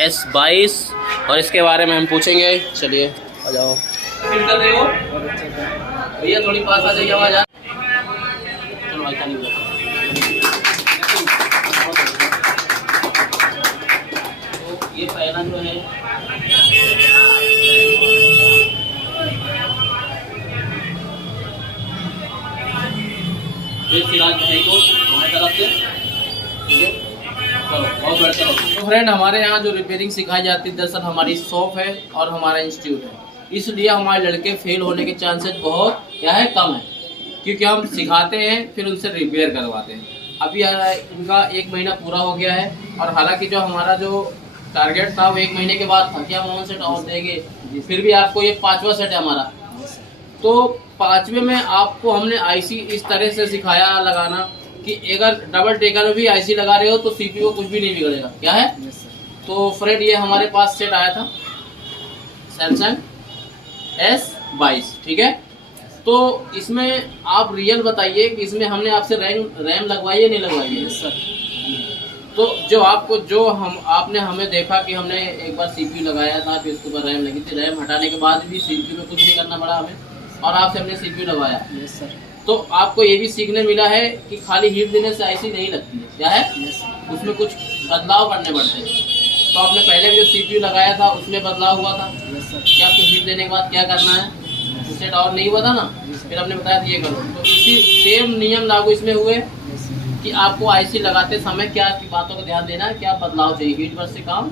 S22 और इसके बारे में हम पूछेंगे। चलिए आ जाओ। फील कर रहे हो भैया? थोड़ी पास आ जाइए, आवाज आ। चलो भाई खाली तो ये पहला जो है हमारी तरफ से, ठीक है। चलो बहुत बढ़िया। तो फ्रेंड, हमारे यहाँ जो रिपेयरिंग सिखाई जाती है दरअसल हमारी शॉप है और हमारा इंस्टीट्यूट है, इसलिए हमारे लड़के फेल होने के चांसेस बहुत क्या है, कम है, क्योंकि हम सिखाते हैं फिर उनसे रिपेयर करवाते हैं। अभी इनका 1 महीना पूरा हो गया है और हालांकि जो हमारा जो टारगेट था वो 1 महीने के बाद था कि हम 9 सेट और देंगे, फिर भी आपको ये 5वां सेट है हमारा। तो 5वें में आपको हमने आईसी इस तरह से सिखाया लगाना कि अगर डबल टेकर में भी आईसी लगा रहे हो तो सीपीयू को कुछ भी नहीं बिगड़ेगा। क्या है? तो फ्रेंड, ये हमारे पास सेट आया था सैमसंग S22, ठीक है। तो इसमें आप रियल बताइए कि इसमें हमने आपसे रैम लगवाई है नहीं लगवाई है? सर, तो जो आपने हमें देखा कि हमने एक बार सीपीयू लगाया था, फिर उसके ऊपर रैम लगी थी, रैम हटाने के बाद भी सीपीयू में कुछ नहीं करना पड़ा हमें, और आपसे हमने सीपीयू लगाया। Yes sir. तो आपको ये भी सीखने मिला है कि खाली हीट देने से आईसी नहीं लगती है। क्या है? उसमें कुछ बदलाव करने पड़ते हैं। तो आपने पहले भी जो सीपीयू लगाया था उसमें बदलाव हुआ था कि आपको हीट देने के बाद क्या करना है, सेट और नहीं हुआ था ना, फिर हमने बताया था ये करो। तो इसी सेम नियम लागू इसमें हुए कि आपको आईसी लगाते समय क्या की बातों का ध्यान देना है, क्या बदलाव चाहिए, हीट वर्क से काम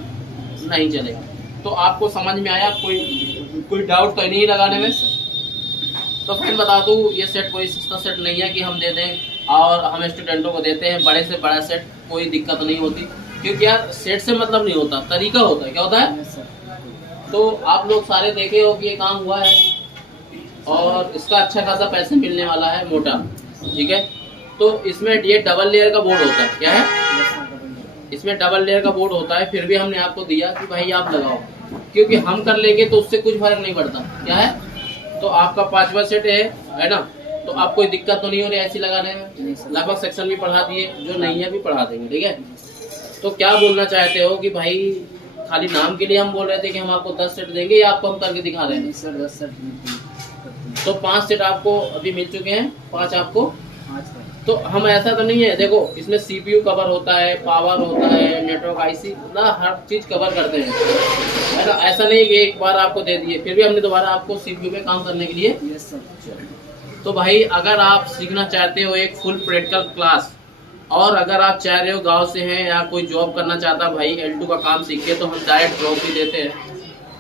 नहीं चलेगा। तो आपको समझ में आया? कोई डाउट तो नहीं लगाने में? तो फिर बता दूँ, ये सेट कोई सस्ता सेट नहीं है कि हम दे दें और हम स्टूडेंटों को देते हैं बड़े से बड़ा सेट, कोई दिक्कत नहीं होती, क्योंकि यार सेट से मतलब नहीं होता, तरीका होता है। क्या होता है? तो आप लोग सारे देखे हो कि ये काम हुआ है और इसका अच्छा खासा पैसे मिलने वाला है, मोटा, ठीक है। तो इसमें ये डबल लेयर का बोर्ड होता है। क्या है? इसमें डबल लेयर का बोर्ड होता है, फिर भी हमने आपको दिया कि भाई आप लगाओ, क्योंकि हम कर लेंगे तो उससे कुछ फर्क नहीं पड़ता। क्या है? तो आपका 5वां सेट है ना, तो आपको कोई दिक्कत तो नहीं हो रही ऐसी लगाने में? लगभग सेक्शन भी पढ़ा दिए, जो नहीं है भी पढ़ा देंगे, ठीक है। तो क्या बोलना चाहते हो कि भाई खाली नाम के लिए हम बोल रहे थे कि हम आपको 10 सेट देंगे, या आपको हम करके दिखा रहे हैं? Sir 10 set. तो 5 सेट आपको अभी मिल चुके हैं, 5 आपको। तो हम ऐसा तो नहीं है, देखो इसमें सीपीयू कवर होता है, पावर होता है, नेटवर्क आईसी ना, हर चीज कवर करते हैं, है ना। ऐसा नहीं कि एक बार आपको दे दिए, फिर भी हमने दोबारा आपको सीपीयू में काम करने के लिए। Yes sir. तो भाई अगर आप सीखना चाहते हो एक फुल प्रैक्टिकल क्लास, और अगर आप चाह रहे हो गाँव से हैं या कोई जॉब करना चाहता भाई L2 का काम सीखे, तो हम डायरेक्ट जॉब भी देते हैं,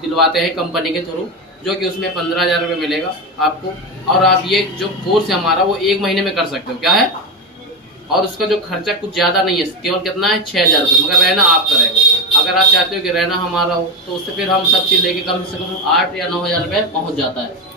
दिलवाते हैं कंपनी के थ्रू, जो कि उसमें 15,000 रुपये मिलेगा आपको। और आप ये जो कोर्स है हमारा वो 1 महीने में कर सकते हो। क्या है? और उसका जो खर्चा कुछ ज़्यादा नहीं है, केवल कितना है, 6,000 रुपये, मगर रहना आपका रहेगा। अगर आप चाहते हो कि रहना हमारा हो तो उससे फिर हम सब चीज़ लेके कम से कम 8 या 9,000 रुपये पहुँच जाता है।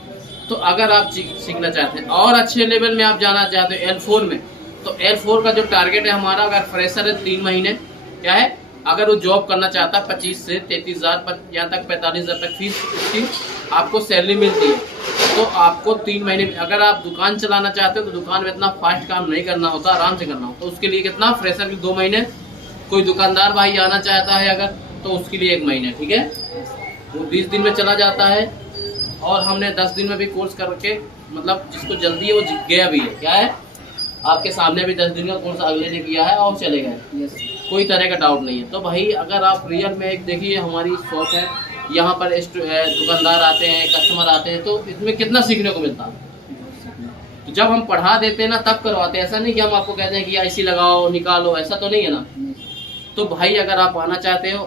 तो अगर आप सीखना चाहते हैं और अच्छे लेवल में आप जाना चाहते हो L4 में, तो L4 का जो टारगेट है हमारा, अगर फ्रेशर है 3 महीने, क्या है, अगर वो जॉब करना चाहता है 25 से 33,000 यहाँ तक 45,000 तक फीस उसकी आपको सैलरी मिलती है। तो आपको 3 महीने में, अगर आप दुकान चलाना चाहते हो तो दुकान में इतना फास्ट काम नहीं करना होता, आराम से करना होता, तो उसके लिए कितना, फ्रेशर के 2 महीने। कोई दुकानदार भाई आना चाहता है अगर, तो उसके लिए 1 महीने, ठीक है। वो 20 दिन में चला जाता है, और हमने 10 दिन में भी कोर्स करके, मतलब जिसको जल्दी है वो गया भी है। क्या है? आपके सामने भी 10 दिन का कोर्स अगले ने किया है और चले गए। कोई तरह का डाउट नहीं है। तो भाई अगर आप रियल में, एक देखिए हमारी शॉप है, यहाँ पर दुकानदार आते हैं, कस्टमर आते हैं, तो इसमें कितना सीखने को मिलता है। तो जब हम पढ़ा देते हैं ना तब करवाते हैं, ऐसा नहीं कि हम आपको कहते हैं कि आईसी लगाओ निकालो, ऐसा तो नहीं है ना। तो भाई अगर आप आना चाहते हो